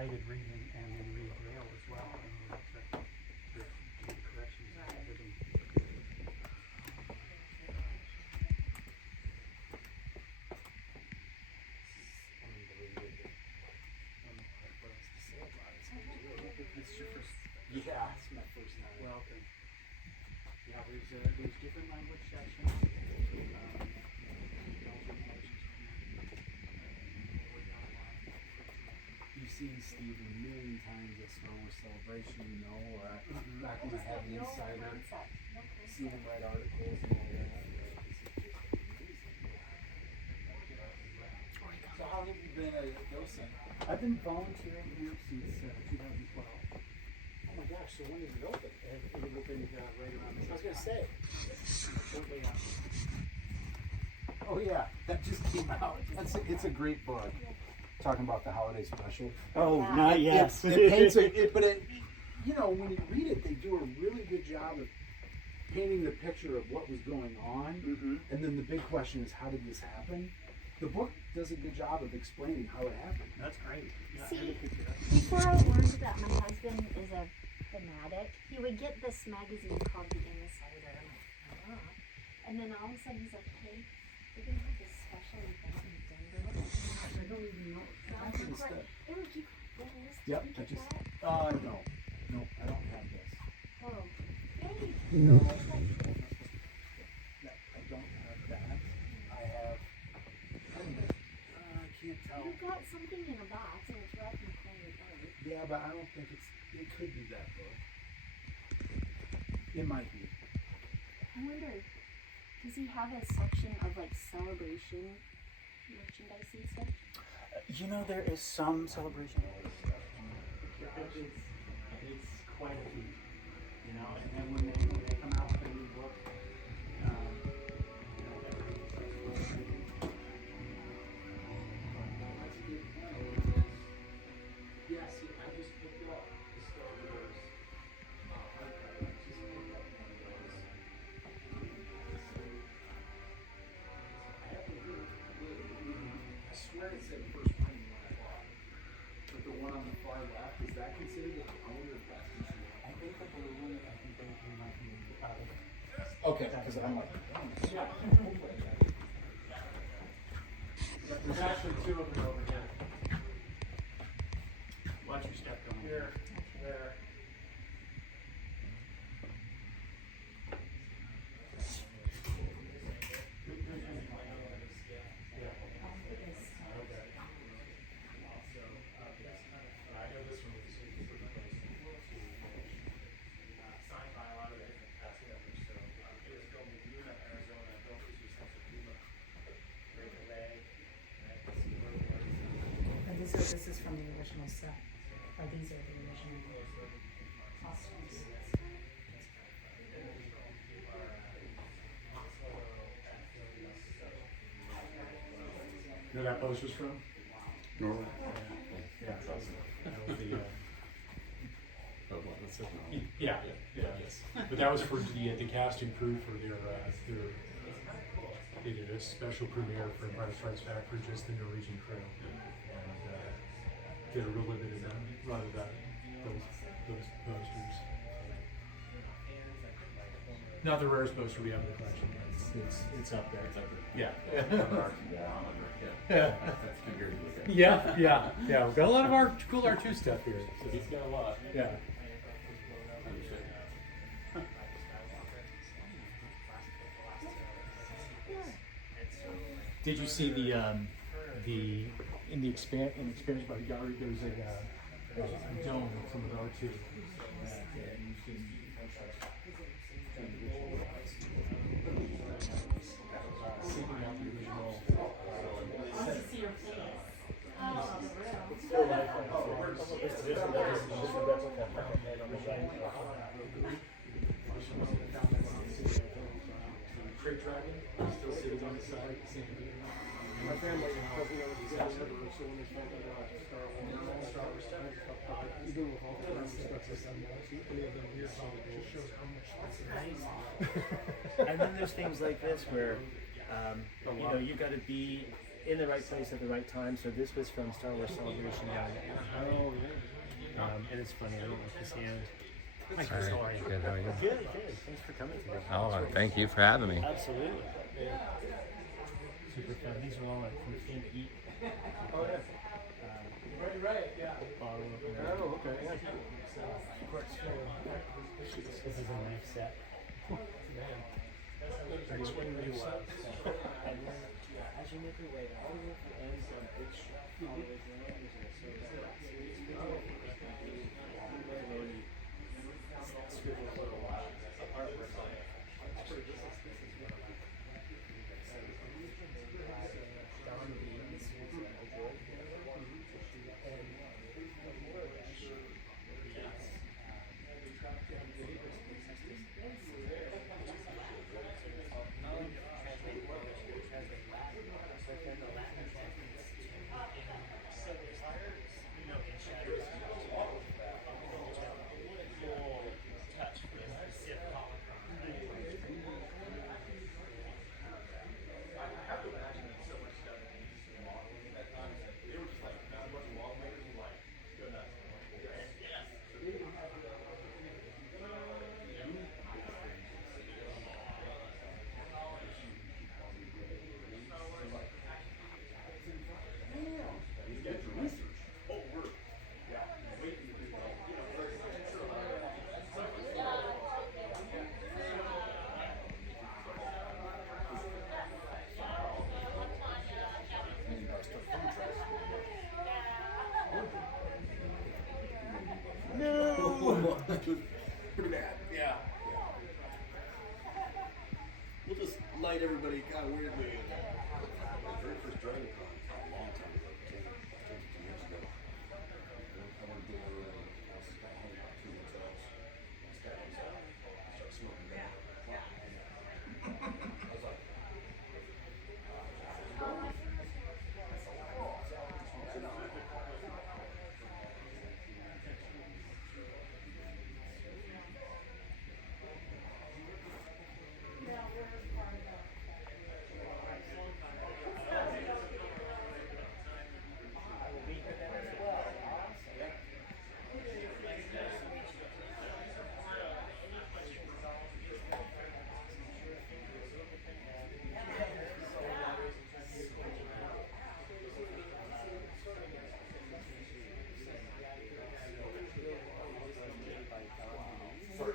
sighted reading and then read Braille as well, in order to do the corrections and everything. It's your first. Yeah, it's my first time. Well, okay. Yeah, there's different language sections. You've seen Steve a million times at Star Wars Celebration, you know, or back when I had the Insider, seeing him write articles and all that. So how have you been a docent? I've been volunteering here since 2012. Oh my gosh, so when did it open? It opened right around this. I was going to say. Shortly after. Oh yeah, that just came out. It's a great book. Talking about the holiday special. Oh, not yet. It paints but you know, when you read it, they do a really good job of painting the picture of what was going on. Mm-hmm. And then the big question is, how did this happen? The book does a good job of explaining how it happened. That's great. Yeah, See, before I learned that my husband is a fanatic, he would get this magazine called The Insider. I'm like, oh. And then all of a sudden he's like, hey, we're going to have this special event in Denver. I don't even know. Eric, you got this? Yep, Did I you just, get that? no, I don't have this. Oh, yay. No, I don't have that. I have, I can't tell. You've got something in a box and it's right in the corner of it. Yeah, but I don't think it could be that book. It might be. I wonder, does he have a section of like celebration merchandise and stuff? You know, there is some celebration stuff. It's quite a feat, you know. And then when they come out with a new book, Yes, I just picked up the Star Wars. I just picked up one of those. I have to I swear it said first printing when I bought it. But the one on the far left, is that considered a cone or is that considered? I think the blue one, I think they might be out of. Okay, because I'm like, Yeah. There's actually two of them over here. Watch your step going. here, there. And this is from the original set. Or these are the original costumes. You know where that poster's from? Norway. Yeah. That's awesome. That was the, yes. But that was for the cast and crew for their they did a special premiere for Empire Strikes Back for just the Norwegian crew, and did a real limited run of those posters. Not the rarest poster we have in the collection, but it's up there. It's up there. Yeah. Yeah. That's compared to look at. Yeah. We've got a lot of cool R2 stuff here. So. He's got a lot. Yeah. Did you see in the experience by the gallery? There's a dome with some of the R2 that you can seeking out the original. I want to see your face. Crate dragon still sitting on the side. My family doesn't know what these guys are, so when they found out Star Wars stuff, even with all the stuff that's done, any of them here, so it just shows how much Nice. And then there's things like this where, you know, you got to be in the right place at the right time. So this was from Star Wars Celebration. Oh, yeah. And it's funny, I don't know if you see it. Hi, All Chris, how are right, you? good. How are you? Good, good. Thanks for coming today. Oh, thank you for having me. Absolutely. Yeah. Super fun. These are all like from Think Eat. Oh, yeah. Right, yeah. Bottle opener. Oh, okay, yeah. This is a knife set. Pretty wild stuff. And then, as you make your way all the way to the ends of Big Street, all the way down, there's a sort of scribble for a while. Pretty bad. Yeah. We'll just light everybody kind of weirdly. My very first drawing con a long time ago, 10 years ago. I went to I was kind of hanging out 2 hotels. This guy was out. I started smoking down. I was like,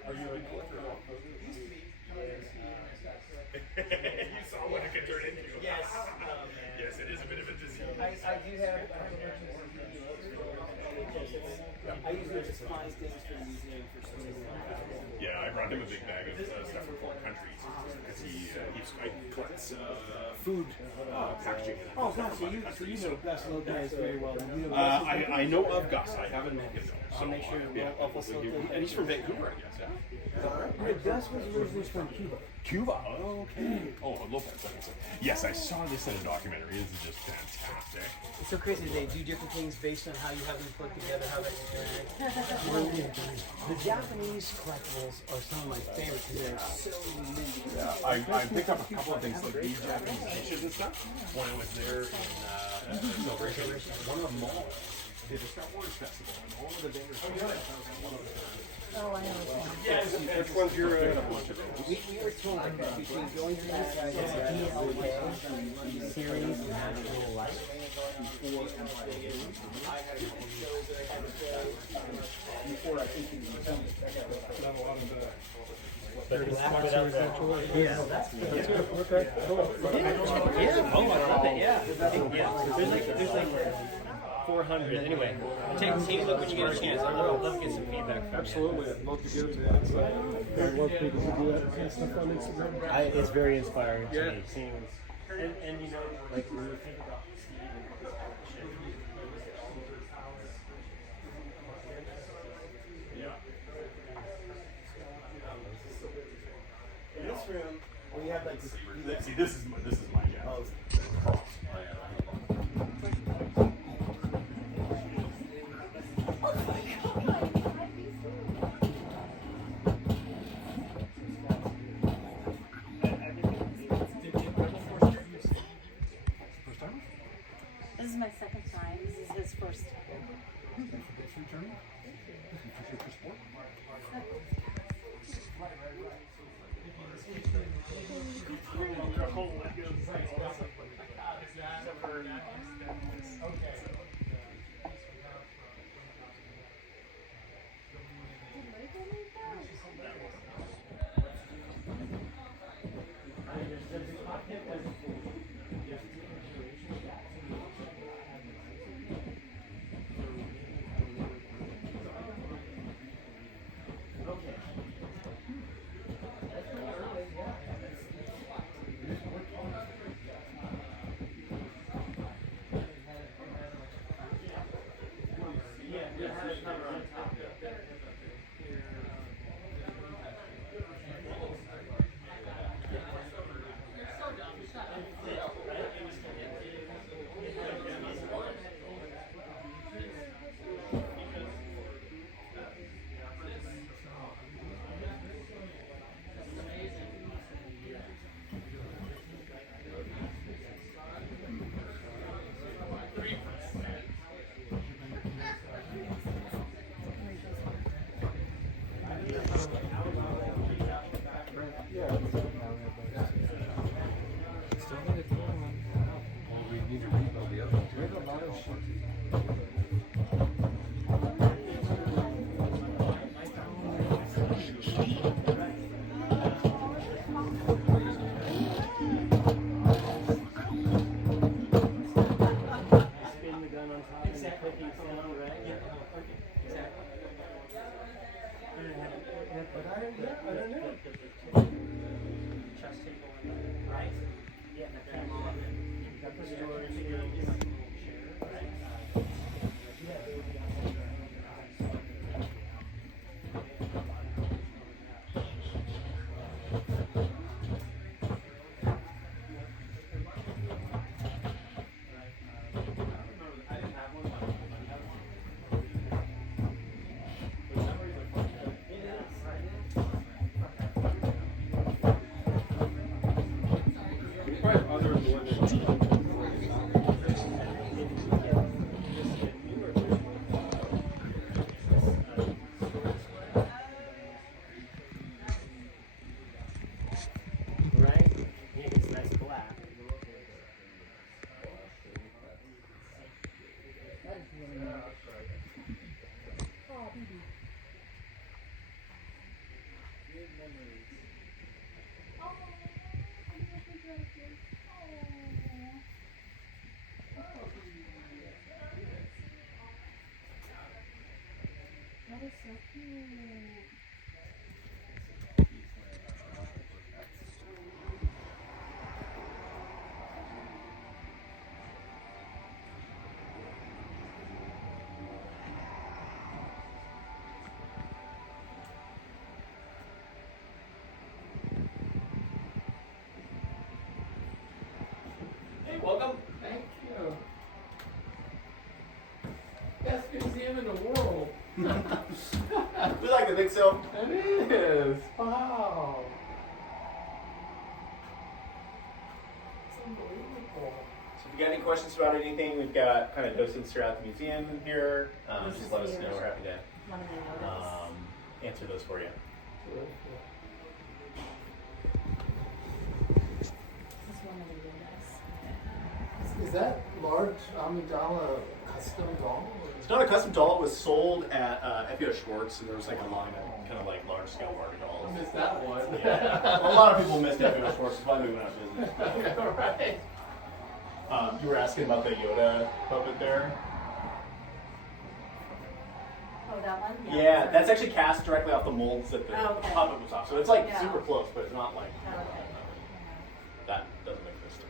are you a collector of you saw what it could turn into. Yes. Yes, it is a bit of a disease. I do have I usually just find things for the museum for some reason. Yeah, I brought him a big bag of stuff from foreign countries because he collects food packaging. Oh, gosh, so you know Gus those guys very well. You know I know of Gus. I haven't met him though. I'll make sure And he's from Vancouver, I guess. Yeah. Gus was originally from Cuba. Cuba. Okay. Oh, Lopez. Yes, I saw this in a documentary. This is just fantastic. It's so crazy. They do different things based on how you have them put together, how they interact. The Japanese collectibles are some of my favorites because they're so unique. I picked up a couple of things like these Japanese dishes and stuff when I was there in Celebration. One of them all did a Star Wars festival, and all of the vendors. Oh, I know. Yes, which one's your? We were told that between going through this DLK series and Natural Life Before I think you can done a lot of the. Yeah, that's good. Okay, cool. Yeah, oh, I love it, yeah. There's like 400. Anyway, take a look when you get a chance. I'd love to get some feedback from you. Absolutely, I'd love to get it. I'd love people to do that kind of stuff on Instagram. It's very inspiring to me, seeing, and you know, like when you think about Steve and his partnership, In this room, we have like see, this is my job. oh, This is my second time. This is his first. forget your journey. Appreciate your support. That is so cute. Hey, welcome. Thank you. Best museum in the world. We like to think so. It is. Wow. It's unbelievable. So if you got any questions about anything, we've got kind of docents throughout the museum here. Just let us know. We're happy to One of my notes. answer those for you. Terrific. This one of the notes. Is that large amygdala custom doll? It's not a custom doll. It was sold at FUO Schwartz, and there was like a line of kind of like large scale Barbie dolls. I missed that one. Yeah. A lot of people missed FUO Schwartz. That's why we went out of business. All right. You were asking about the Yoda puppet there. Oh, that one? Yeah, that's actually cast directly off the molds that the Okay. puppet was off. So it's like Yeah. super close, but it's not like Okay. that doesn't exist.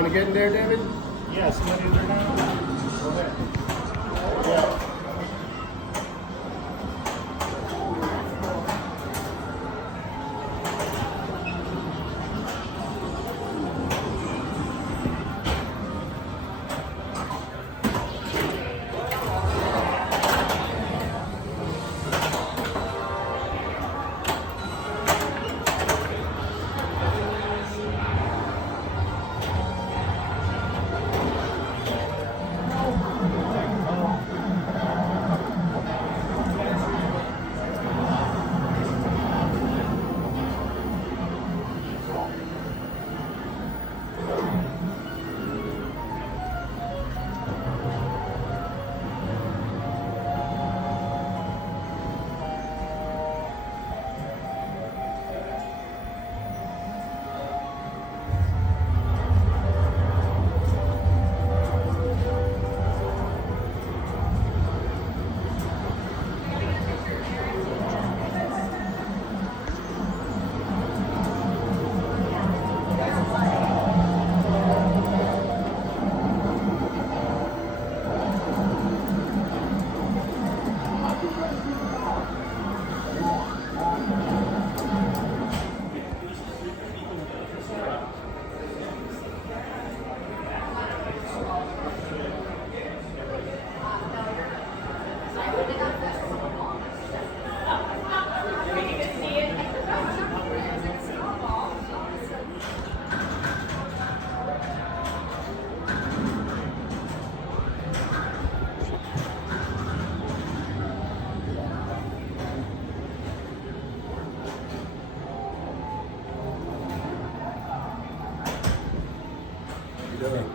want to get in there, David? Yeah, somebody in there now? Go ahead. Yeah.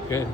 Good.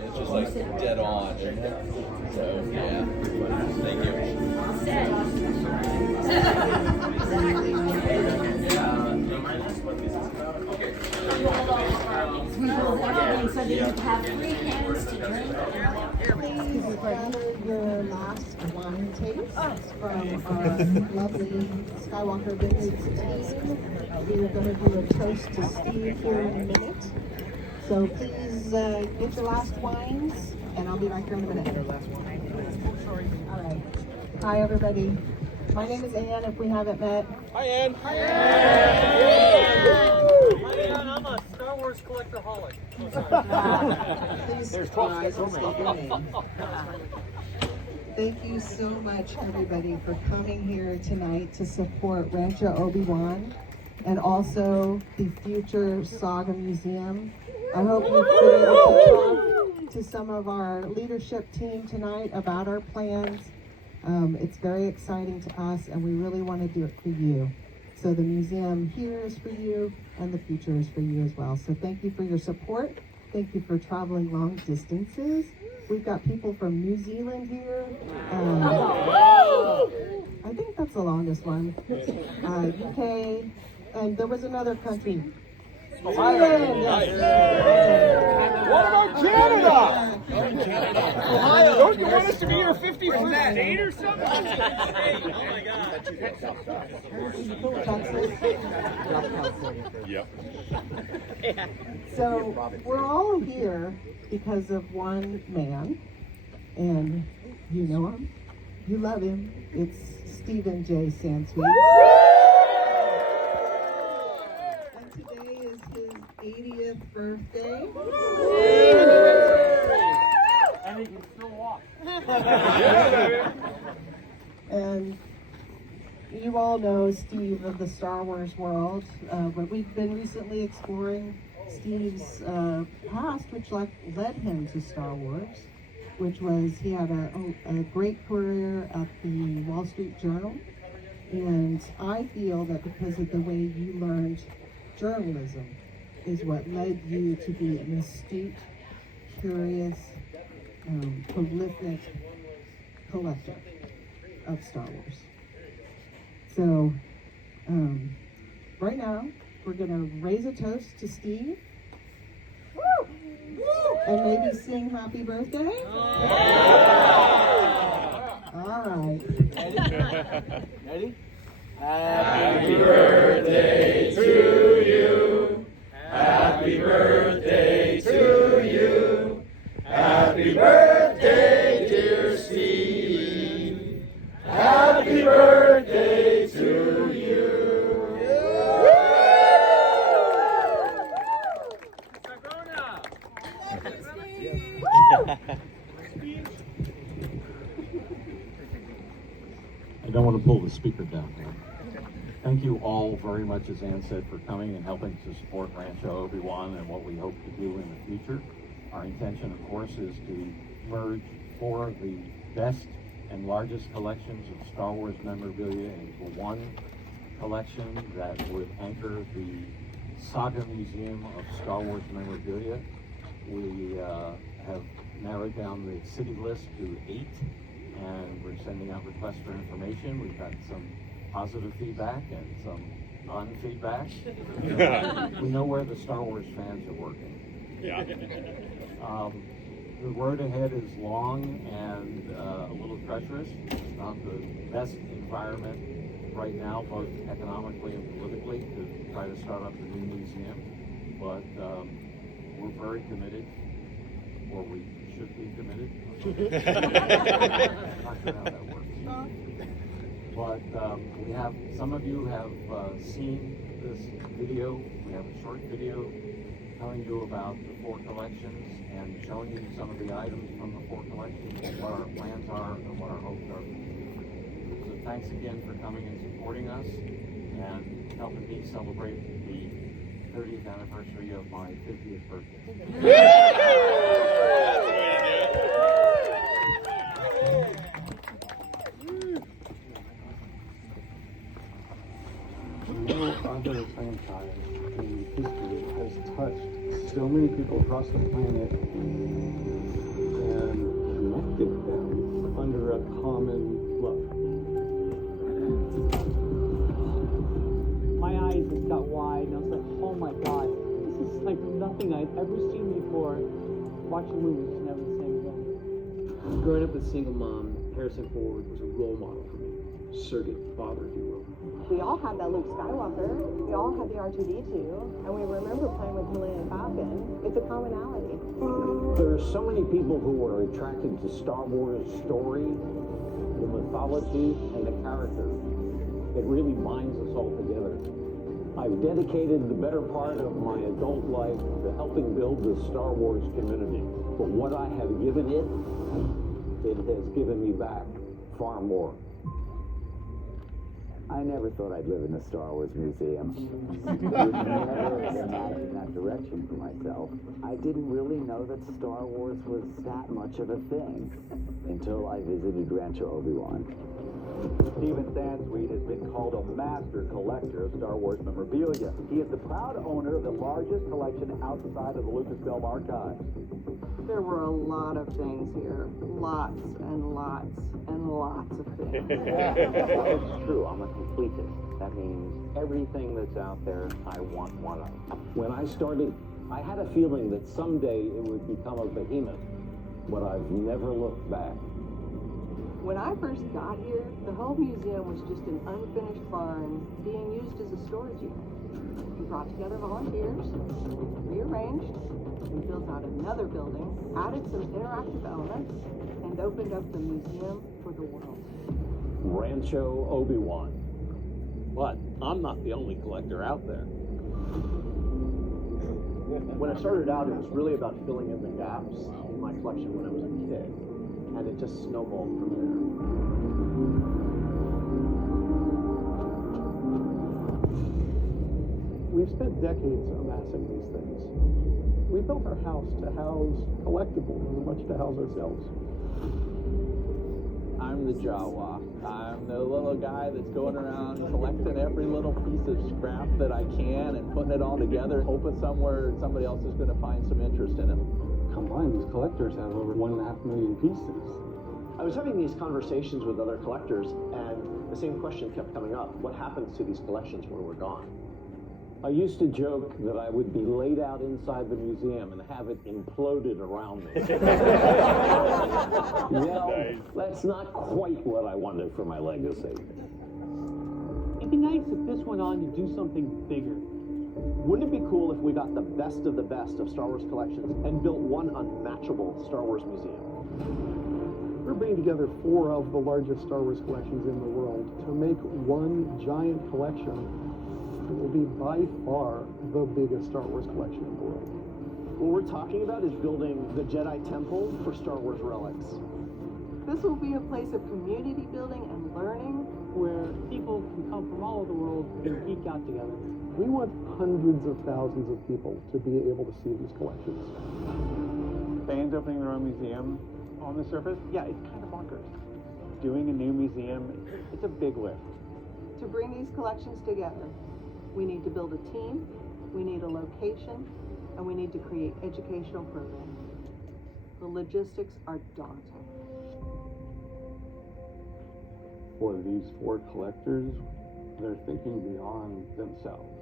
It's just like dead on, isn't it? So, yeah. Thank you. So that you have 3 hands to drink. Please gather your last wine taste from our lovely Skywalker Vineyards team. We're going to do a toast to Steve here in a minute. So please get your last wines, and I'll be right here in a minute. All right. Hi, everybody. My name is Ann, if we haven't met. Hi, Ann. Hi, Ann. I'm a Star Wars collector-holic. Please rise and state your name. Thank you so much, everybody, for coming here tonight to support Rancho Obi-Wan and also the future Saga Museum. I hope you've been able to talk to some of our leadership team tonight about our plans. It's very exciting to us, and we really want to do it for you. So the museum here is for you, and the future is for you as well. So thank you for your support. Thank you for traveling long distances. We've got people from New Zealand here. I think that's the longest one. UK, and there was another country. Ohio. Yes. What about Canada? Ohio. Don't you want us to be your 51st state or something? Oh my God. Yep. So we're all here because of one man, and you know him, you love him. It's Stephen J. Sansweet. And today is his 80th birthday. And he can still walk. And you all know Steve of the Star Wars world, but we've been recently exploring Steve's past, which led him to Star Wars, which was he had a great career at the Wall Street Journal, and I feel that because of the way you learned journalism is what led you to be an astute, curious, prolific collector of Star Wars. So right now we're gonna raise a toast to Steve. Woo! And maybe sing happy birthday. All right. Ready? Happy birthday to you. Happy birthday to you. Happy birthday, dear Steve. Happy birthday to you. I don't want to pull the speaker down here. Thank you all very much, as Ann said, for coming and helping to support Rancho Obi-Wan and what we hope to do in the future. Our intention, of course, is to merge 4 of the best and largest collections of Star Wars memorabilia into one collection that would anchor the Saga Museum of Star Wars memorabilia. We have narrowed down the city list to 8, and we're sending out requests for information. We've had some positive feedback and some non-feedback. We know where the Star Wars fans are working. Yeah. the road ahead is long and a little treacherous. It's not the best environment right now, both economically and politically, to try to start up a new museum. But we're very committed, or we should be committed. Not sure how that works. But we have, some of you have seen this video. We have a short video telling you about the 4 collections and showing you some of the items from the 4 collections, what our plans are and what our hopes are. So thanks again for coming and supporting us and helping me celebrate the 30th anniversary of my 50th birthday. No other franchise in history has touched so many people across the planet and connected them under a common love. My eyes just got wide and I was like, oh my god, this is like nothing I've ever seen before. Watching movies is never the same again. Growing up with a single mom, Harrison Ford was a role model for me. Surrogate father, if you will. We all had that Luke Skywalker. We all had the R2-D2, and we remember playing with Millennium Falcon. It's a commonality. There are so many people who are attracted to Star Wars story, the mythology, and the characters. It really binds us all together. I've dedicated the better part of my adult life to helping build the Star Wars community. But what I have given it, it has given me back far more. I never thought I'd live in a Star Wars museum. I would never imagine that direction for myself. I didn't really know that Star Wars was that much of a thing until I visited Rancho Obi-Wan. Steven Sansweet has been called a master collector of Star Wars memorabilia. He is the proud owner of the largest collection outside of the Lucasfilm archives. There were a lot of things here. Lots and lots and lots of things. It's true, I'm a completist. That means everything that's out there, I want one of. When I started, I had a feeling that someday it would become a behemoth, but I've never looked back. When I first got here, the whole museum was just an unfinished barn being used as a storage unit. We brought together volunteers, rearranged, we built out another building, added some interactive elements, and opened up the museum for the world. Rancho Obi-Wan. But I'm not the only collector out there. When I started out, it was really about filling in the gaps in my collection when I was a kid. And it just snowballed from there. We've spent decades amassing these things. We built our house to house collectibles as much to house ourselves. I'm the Jawa. I'm the little guy that's going around collecting every little piece of scrap that I can and putting it all together, hoping somewhere somebody else is going to find some interest in it. Combined, these collectors have over 1.5 million pieces. I was having these conversations with other collectors, and the same question kept coming up. What happens to these collections when we're gone? I used to joke that I would be laid out inside the museum and have it imploded around me. Well, that's not quite what I wanted for my legacy. It'd be nice if this went on to do something bigger. Wouldn't it be cool if we got the best of Star Wars collections and built one unmatchable Star Wars museum? We're bringing together 4 of the largest Star Wars collections in the world to make one giant collection that will be by far the biggest Star Wars collection in the world. What we're talking about is building the Jedi Temple for Star Wars relics. This will be a place of community building and learning where people can come from all over the world and geek out together. We want hundreds of thousands of people to be able to see these collections. Fans opening their own museum, on the surface, yeah, it's kind of bonkers. Doing a new museum, it's a big lift. To bring these collections together, we need to build a team, we need a location, and we need to create educational programs. The logistics are daunting. For these 4 collectors, they're thinking beyond themselves.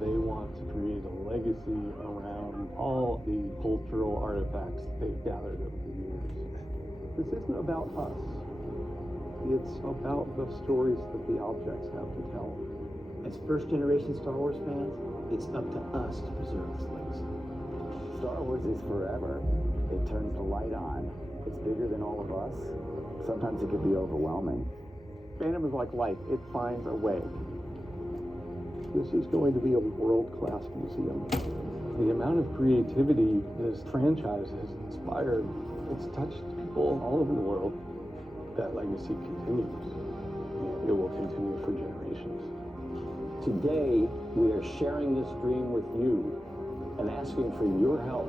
They want to create a legacy around all the cultural artifacts they've gathered over the years. This isn't about us. It's about the stories that the objects have to tell. As first-generation Star Wars fans, it's up to us to preserve this legacy. Star Wars is forever. It turns the light on. It's bigger than all of us. Sometimes it can be overwhelming. Fandom is like life. It finds a way. This is going to be a world-class museum. The amount of creativity this franchise has inspired, it's touched people all over the world. That legacy continues. It will continue for generations. Today, we are sharing this dream with you and asking for your help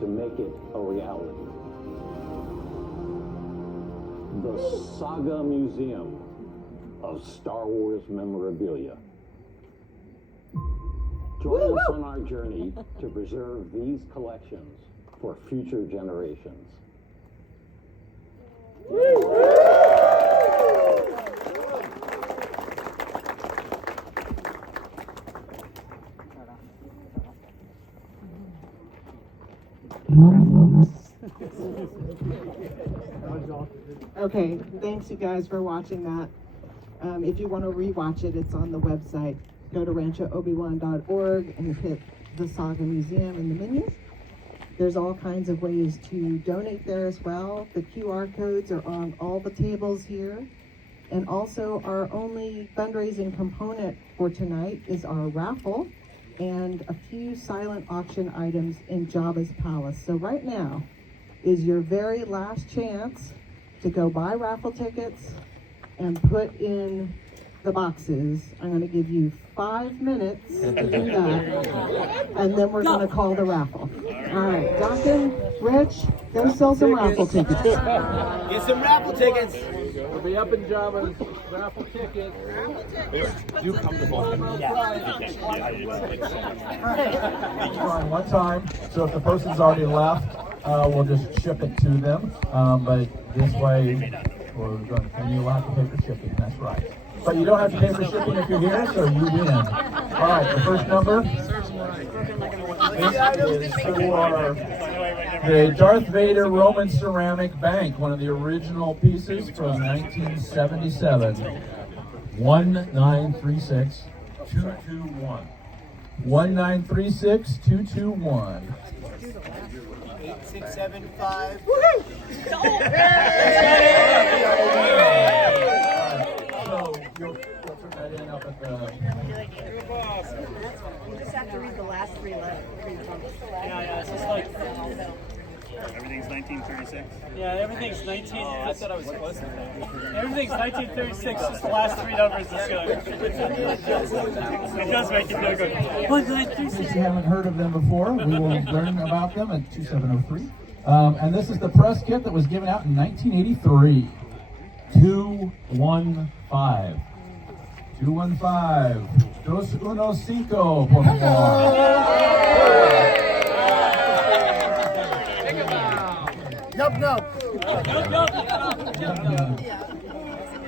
to make it a reality. The Saga Museum of Star Wars memorabilia. Join us on our journey to preserve these collections for future generations. Okay, thanks you guys for watching that. If you want to rewatch it, it's on the website. Go to ranchoobiwan.org and hit the Saga Museum in the menu. There's all kinds of ways to donate there as well. The QR codes are on all the tables here. And also our only fundraising component for tonight is our raffle and a few silent auction items in Jabba's palace. So right now is your very last chance to go buy raffle tickets and put in the boxes. I'm going to give you 5 minutes to do that, and then we're going to call the raffle. All right, Duncan, Rich, go sell some raffle tickets. Get some raffle tickets. We'll be up in Jabba's raffle tickets. Do comfortable. Drawing one time, so if the person's already left, we'll just ship it to them. But this way, we're going to, and you'll have to pay for shipping. That's right. But you don't have to pay for shipping if you're here, so you win. All right, the first number. This is for the Darth Vader Roman ceramic bank, one of the original pieces from 1977. 1936 221. 1936 221. 8675. You'll turn that in up at the... You just have to read the last three letters. Yeah, it's just like... Everything's 1936? Yeah, everything's 19... I thought I was close to that. Everything's 1936, just the last 3 numbers is good. It does make you feel good. 1936. If you haven't heard of them before, we will learn about them at 2703. And this is the press kit that was given out in 1983. 215. 215. 215, por favor.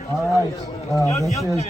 All right. This is